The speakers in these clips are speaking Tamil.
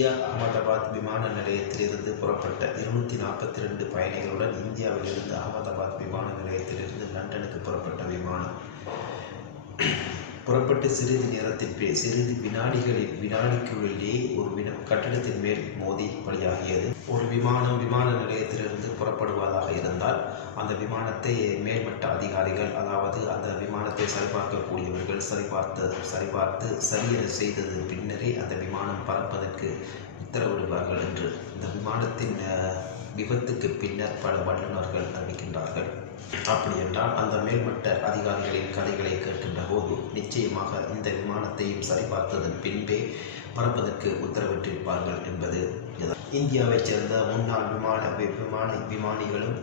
இந்தியா அகமதாபாத் விமான நிலையத்திலிருந்து புறப்பட்ட இருநூற்றி நாற்பத்தி ரெண்டு பயணிகளுடன் இந்தியாவிலிருந்து அகமதாபாத் விமான நிலையத்திலிருந்து லண்டனுக்கு புறப்பட்ட விமானம். புறப்பட்டு சிறிது நேரத்தின் பே சிறிது வினாடிகளில் வினாடிக்குள்ளே ஒரு வின கட்டடத்தின் மேல் மோதி பலியாகியது ஒரு விமானம் விமான நிலையத்திலிருந்து புறப்படுவதாக இருந்தால் அந்த விமானத்தை மேல்மட்ட அதிகாரிகள் அதாவது அந்த விமானத்தை சரிபார்க்கக்கூடியவர்கள் சரிபார்த்து சரிபார்த்து சரியென செய்தது பின்னரே அந்த விமானம் பறப்பதற்கு உத்தரவிடுவார்கள் என்று. இந்த விமானத்தின் விபத்துக்கு பின்னர் பல வல்லுநர்கள் அறிவிக்கின்றார்கள். அப்படி என்றால் அந்த மேல்மட்ட அதிகாரிகளின் கதைகளை கேட்கின்ற போது நிச்சயமாக இந்த விமானத்தையும் சரிபார்த்ததன் பின்பே பறப்பதற்கு உத்தரவிட்டிருப்பார்கள் என்பது இந்தியாவைச் சேர்ந்த முன்னாள் விமான விமான விமானி விமானிகளும்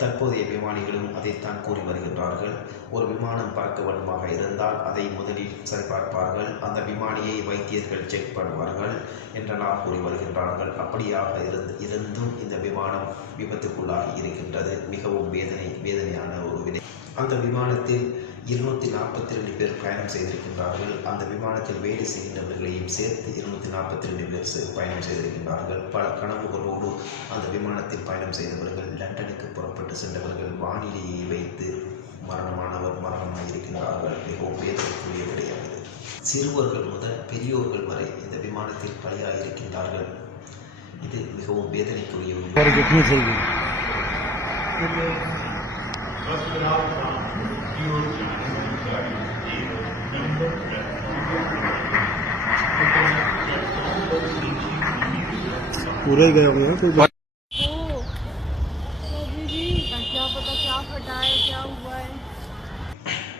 தற்போதைய விமானிகளும் அதைத்தான் கூறி வருகின்றார்கள். ஒரு விமானம் பறக்க வேண்டுமாக இருந்தால் அதை முதலில் சரிபார்ப்பார்கள். அந்த விமானியை வைத்தியர்கள் செக் பண்ணுவார்கள் என்றெல்லாம் கூறி வருகின்றார்கள். அப்படியாக இருந்து இருந்தும் இந்த விமானம் விபத்துக்குள்ளாகி இருக்கின்றது. மிகவும் வேதனை வேதனை வேதனையான ஒரு வினை அந்த விமானத்தில் இருநூற்றி நாற்பத்தி ரெண்டு பேர் பயணம் செய்திருக்கின்றார்கள். அந்த விமானத்தில் வேலை செய்கின்றவர்களையும் சேர்த்து இருநூற்றி நாற்பத்தி ரெண்டு பேர் பயணம் செய்திருக்கின்றார்கள். பல கனவுகளோடு அந்த விமானத்தில் பயணம் செய்தவர்கள் லண்டனுக்கு புறப்பட்டு சென்றவர்கள் வானிலையை வைத்து மரணமானவர் மரணமாக இருக்கிறார்கள் மிகவும் வேதனைக்குரிய கிடையாது சிறுவர்கள் முதல் பெரியோர்கள் வரை இந்த விமானத்தில் பலியாக இருக்கின்றார்கள் இது மிகவும் வேதனைக்குரிய ஒரு पूरे ही गया हुआ तो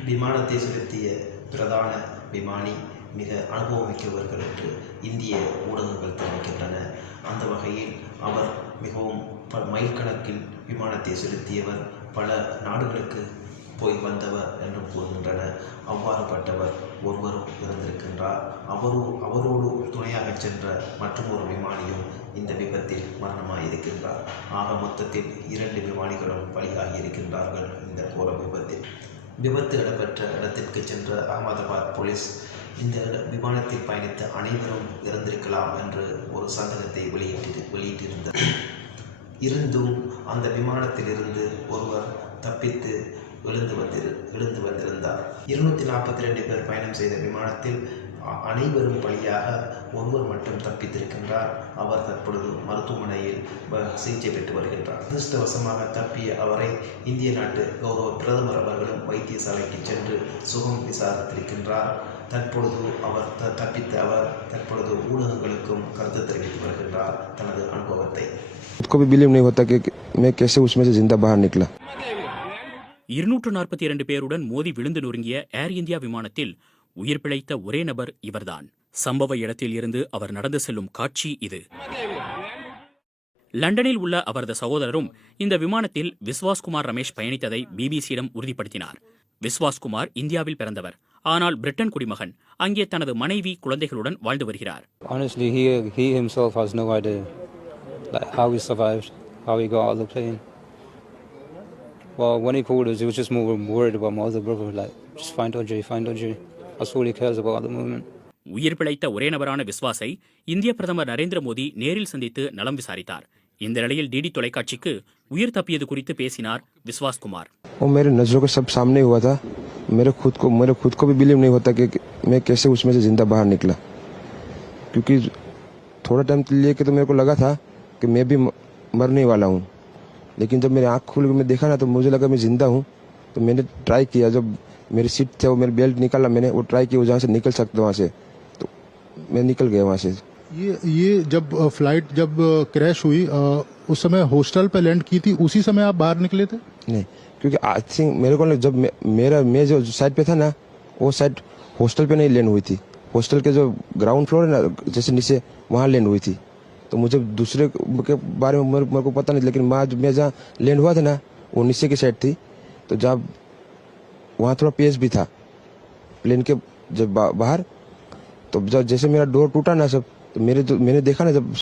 बीमार अतिश व्यक्ति है प्रधान है बीमारी மிக அனுபவம் மிக்கவர்கள் மிக அனுபவமிக்கவர்கள் என்று இந்திய ஊடகங்கள் தெரிவிக்கின்றன. அந்த வகையில் அவர் மிகவும் ப மைல்கணக்கில் விமானத்தை செலுத்தியவர் பல நாடுகளுக்கு போய் வந்தவர் என்றும் கூறுகின்றன. அவ்வாறுபட்டவர் ஒருவரும் இருந்திருக்கின்றார் அவரோ அவரோடு துணையாக சென்ற மற்றும் ஒரு விமானியும் இந்த விபத்தில் மரணமாயிருக்கின்றார். ஆக மொத்தத்தில் இரண்டு விமானிகளும் பலியாகி இருக்கின்றார்கள் இந்த கோர விபத்தில். விபத்து இடம்பெற்ற இடத்திற்கு சென்ற அகமதாபாத் போலீஸ் இந்த விமானத்தில் பயணித்த அனைவரும் இறந்திருக்கலாம் என்று ஒரு சந்தேகத்தை வெளியிட்டு வெளியிட்டிருந்தார். இருந்தும் அந்த விமானத்திலிருந்து ஒருவர் தப்பித்து எழுந்து வந்திரு எழுந்து வந்திருந்தார் இருநூத்தி நாற்பத்தி ரெண்டு பேர் பயணம் செய்த விமானத்தில் அ- அனைவரும் பலியாக ஒருவர் மட்டும் தப்பித்திருக்கின்றார் அவர் தற்பொழுது மருத்துவமனையில் வ- சிகிச்சை பெற்று வருகின்றார் அதிர்ஷ்டவசமாக தப்பிய அவரை இந்திய நாட்டு கௌரவ பிரதமர் அவர்களும் வைத்தியசாலைக்கு சென்று சுகம் விசாரித்திருக்கின்றார் தற்பொழுது அவர் த- தப்பித்த அவர் தற்பொழுது ஊடகங்களுக்கும் கருத்து தெரிவித்து வருகின்றார் தனது அனுபவத்தை खुद को भी बिलीव नहीं होता कि कि मैं कैसे उसमें से जिंदा बाहर निकला இருநூற்று நாற்பத்தி இரண்டு பேருடன் மோதி விழுந்து நொறுங்கிய ஏர் இந்தியா விமானத்தில் உயிர் பிழைத்த ஒரே நபர் இவர்தான். சம்பவ இடத்தில் இருந்து அவர் நடந்து செல்லும் காட்சி இது. லண்டனில் உள்ள அவரது சகோதரரும் இந்த விமானத்தில் விஸ்வாஸ்குமார் ரமேஷ் பயணித்ததை பிபிசியிடம் உறுதிப்படுத்தினார். விஸ்வாஸ்குமார் இந்தியாவில் பிறந்தவர். ஆனால் பிரிட்டன் குடிமகன் அங்கே தனது மனைவி குழந்தைகளுடன் வாழ்ந்து வருகிறார். Honestly, he he himself has no idea like how he survived, how he got out of the plane. Well, when he called us, he was just more worried about my other brother. Like, just find Audrey, find Audrey. That's all he cares about at the moment. உயிர் பிழைத்த ஒரே நபரான விஸ்வாஸை இந்திய பிரதமர் நரேந்திர மோடி நேரில் சந்தித்து நலம் விசாரித்தார் இந்த நிலையில் டிடி தொலைக்காட்சிக்கு உயிர் தப்பியது குறித்து பேசினார் விஸ்வாஸ்குமார் वो मेरे नज़रों के सब सामने हुआ था मेरे खुद को मेरे खुद को भी बिलीव नहीं होता कि कि मैं कैसे उसमें से जिंदा बाहर निकला क्योंकि थोड़ा टाइम लिए के तो मेरे को लगा था कि मैं भी म- मरने वाला हूँ लेकिन जब मेरी आँख खुल मैं देखा ना तो मुझे लगा मैं ज़िंदा हूँ। तो मैंने ट्राई किया जब मेरी सीट थे वो मेरे बेल्ट निकाला मैंने वो ट्राई किया जहाँ से निकल सकता वहाँ से। तो मैं निकल गया वहाँ से। ये ये जब फ़्लाइट जब क्रैश हुई उस समय हॉस्टल पे लैंड की थी उसी समय आप बाहर निकले थे? नहीं क्योंकि आई थिंक मेरे को ना जब मे- मेरा मैं जो साइड पे था ना वो साइड हॉस्टल पे नहीं लैंड हुई थी। हॉस्टल के जो ग्राउंड फ्लोर है ना जैसे नीचे वहाँ लैंड हुई थी। तो मुझे दूसरे के बारे में मेरे, को पता नहीं लेकिन माँ मैं जहाँ लैंड हुआ था ना वो नीचे की साइड थी तो जब वहाँ थोड़ा पेस भी था प्लेन के जब बा, बाहर तो जब जैसे मेरा डोर टूटा ना सब तो मेरे जो मैंने देखा ना जब